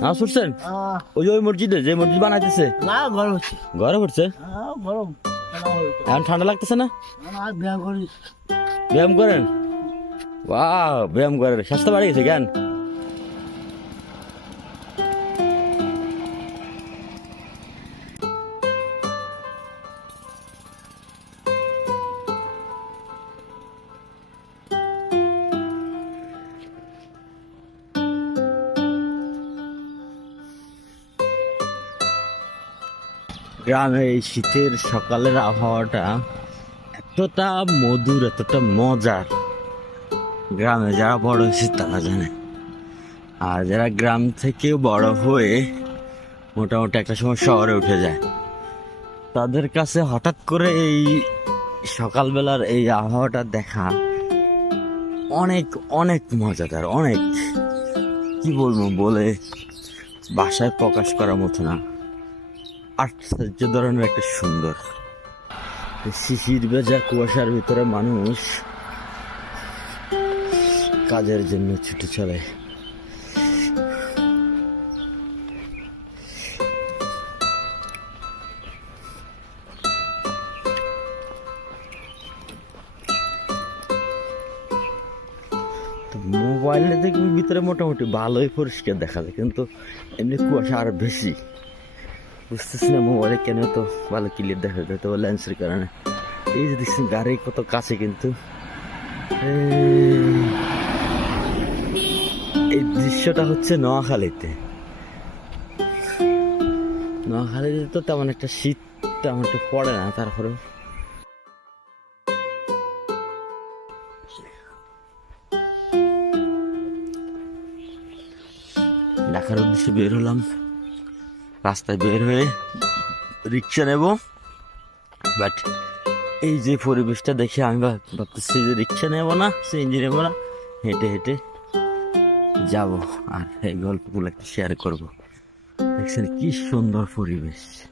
নামাজ শুনছেন? ওই যে ওই মসজিদে যে মসজিদ বানাইতেছে। না গরম হচ্ছে। ঘরে হচ্ছে গরম। এখন ঠান্ডা লাগতেছে না? ব্যায়াম করি। ব্যায়াম করেন? বাহ ব্যায়াম করেন। স্বাস্থ্য বাড়ি গেছে জ্ঞান গ্রামে এই শীতের সকালের আবহাওয়াটা এতটা মধুর, এতটা মজার। গ্রামে যারা বড় হয়েছে তারা জানে। আর যারা গ্রাম থেকে বড় হয়ে মোটামুটি একটা সময় শহরে উঠে যায়, তাদের কাছে হঠাৎ করে এই সকালবেলার এই আবহাওয়াটা দেখা অনেক অনেক মজাদার, অনেক, কি বলব বলে, বাসায় প্রকাশ করার মতো না। আশ্চর্য ধরনের একটা সুন্দর। শিশির ভেজা কুয়াশার ভিতরে মানুষ কাজের জন্য ছুটে চলে। মোবাইলে দেখবি ভিতরে মোটামুটি ভালোই পরিষ্কার দেখা যায়, কিন্তু এমনি কুয়াশা আর বেশি। বুঝতেছি না মোবাইলে কেন তো ভালো ক্লিয়ার দেখা যায়, তো লেন্সের কারণে। এই যে দেখছি গাড়ি কত কাছে কিন্তু। এই দৃশ্যটা হচ্ছে নোয়াখালীতে। নোয়াখালীতে তো তেমন একটা শীত তেমন একটা পড়ে না তারপরে ঢাকার উদ্দেশ্যে বের হলাম। রাস্তায় বের হয়ে রিক্সা নেব। বাট এই যে পরিবেশটা দেখে আমি ভাব- ভাবতেছি যে রিক্সা নেব না, সিএনজি নেব না, হেঁটে হেঁটে যাব। আর এই গল্পগুলো একটু শেয়ার করব। দেখছেন কি সুন্দর পরিবেশ।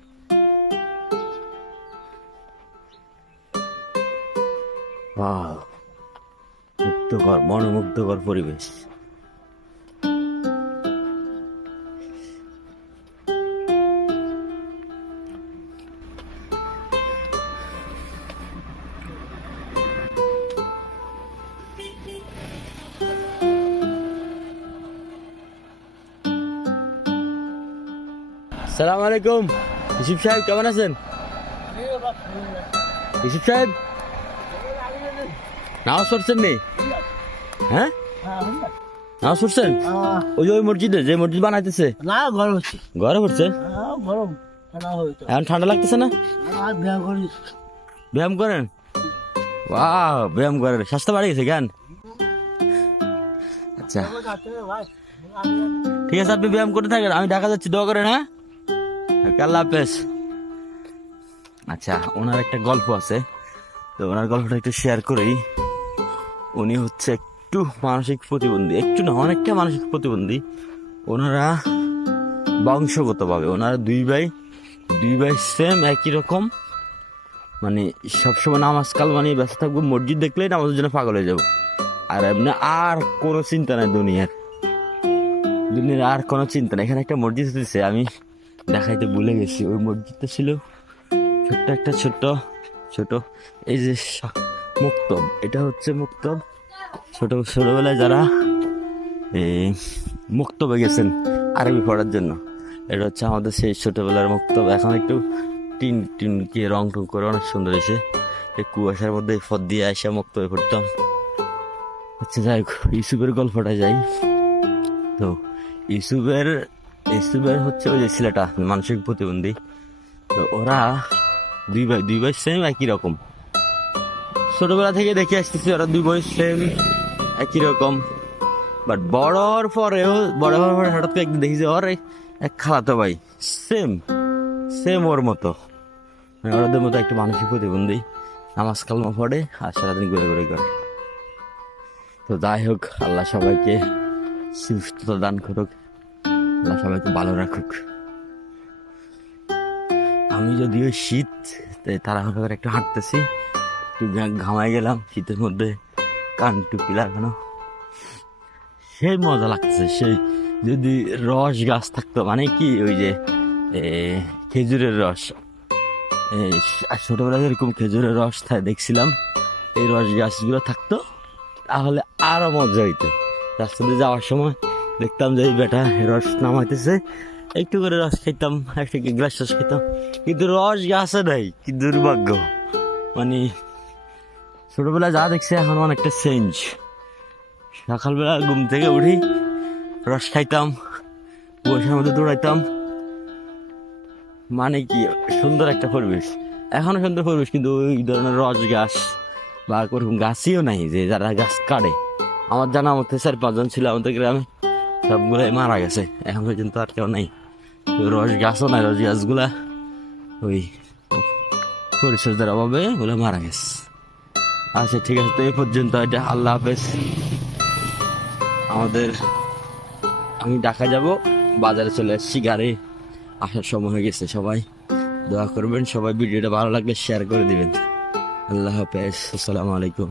মুগ্ধকর মনোমুগ্ধকর পরিবেশ। সালাম আলাইকুম। ইসুফ সাহেব কেমন আছেন? ইসুফ সাহেব নামাজ পড়ছেন নি? হ্যাঁ? পড়ছেন আহ, ওই ওই মসজিদে যে মসজিদ বানাইতেছে? না গরম হচ্ছে। ঘরে পড়ছে আহ, গরম। এখন ঠান্ডা লাগতেছে না? ব্যায়াম করি। করেন? বাহ ব্যায়াম করেন। স্বাস্থ্য বাড়ি গেছে জ্ঞান আচ্ছা। ঠিক আছে আপনি ব্যায়াম করতে থাকেন। আমি ঢাকা যাচ্ছি দোয়া করেন হ্যাঁ? আল্লাহ হাফেজ। আচ্ছা ওনার একটা গল্প আছে। তো ওনার গল্পটা একটু শেয়ার করি উনি হচ্ছে একটু মানসিক প্রতিবন্ধী। একটু না, অনেকটা মানসিক প্রতিবন্ধী। ওনারা বংশগতভাবে, ওনারা দুই ভাই দুই ভাই সেম একই রকম। মানে সবসময় নামাজ কাল মানে ব্যস্ত থাকব, মসজিদ দেখলেই নামাজের জন্য পাগল হয়ে যাব। আর এমনি আর কোনো চিন্তা নাই দুনিয়ার। দুনিয়ার আর কোনো চিন্তা নাই। এখানে একটা মসজিদ হতেছে আমি দেখাইতে ভুলে গেছি। ওই মসজিদটা ছিল ছোট্ট একটা ছোট্ট ছোট এই যে মুক্তব। এটা হচ্ছে মুক্তব। ছোট, ছোটবেলায় যারা এই মুক্তবে গেছেন আরবি পড়ার জন্য, এটা হচ্ছে আমাদের সেই ছোটবেলার মুক্তব। এখন একটু টিন টিন কি রং টং করে অনেক সুন্দর হয়েছে। এই কুয়াশার মধ্যে ফদ দিয়ে আসা মুক্ত হয়ে পড়তাম। আচ্ছা যাই হোক, ইউসুফের গল্পটা যাই। তো, ইউসুফের ইউসুফের হচ্ছে ওই যে ছেলেটা মানসিক প্রতিবন্ধী। তো ওরা দুই ভাই দুই ভাই সেম একই রকম। ছোটবেলা থেকে দেখে আসতেছি ওরা দুই ভাই সেম একই রকম। বাট বড় হওয়ার পরেও বড় হওয়ার পরে হঠাৎ করে একদিন দেখি যে ওর, এক খালাতো ভাই। সেম সেম ওর মতো। মানে ওদের মতো একটা মানসিক প্রতিবন্ধী। নামাজ কালমা পড়ে আর সারাদিন ঘুরে ঘুরে করে। তো যাই হোক, আল্লাহ সবাইকে সুস্থতা দান করুক। আল্লাহ সবাইকে ভালো রাখুক। আমি যদিও শীত তাড়াহুড়ো করে একটু হাঁটতেছি, একটু ঘামায় গেলাম, শীতের মধ্যে কান টুপি লাগানো। সেই মজা লাগছে সেই যদি রস গাছ থাকতো মানে কি ওই যে খেজুরের রস। ছোটবেলায় যেরকম খেজুরের রস দেখছিলাম, এই রস গাছগুলো থাকতো, তাহলে আরও মজা হইতো। রাস্তা দিয়ে যাওয়ার সময় দেখতাম যে এই বেটা রস নামাইতেছে। একটু করে রস খাইতাম, একটা গ্লাস রস খাইতাম। কিন্তু রস গাছে নাই, কি দুর্ভাগ্য। মানে ছোটবেলায় যা দেখছি, এখন অনেকটা চেঞ্জ সকালবেলা ঘুম থেকে উঠি, রস খাইতাম, বসের মধ্যে দৌড়াইতাম। মানে কি, সুন্দর একটা পরিবেশ। এখনও সুন্দর পরিবেশ, কিন্তু ওই ধরনের রস গাছ বা ওরকম গাছইও নাই যে যারা গাছ কাটে। আমার জানা মতে চার পাঁচজন ছিল আমাদের গ্রামে। সবগুলাই মারা গেছে। এখন পর্যন্ত আর কেউ নাই। রস গাছও নাই, রস গাছগুলা ওই পরিচর্যার অভাবে ওগুলো মারা গেছে। আচ্ছা ঠিক আছে, তো এই পর্যন্ত এটা। আল্লাহ হাফেজ। আমাদের, আমি ঢাকা যাব, বাজারে চলে এসেছি গাড়ি আসার সময় হয়ে গেছে সবাই। দোয়া করবেন, সবাই ভিডিওটা ভালো লাগলে শেয়ার করে দিবেন। আল্লাহ হাফেজ, আসসালামু আলাইকুম।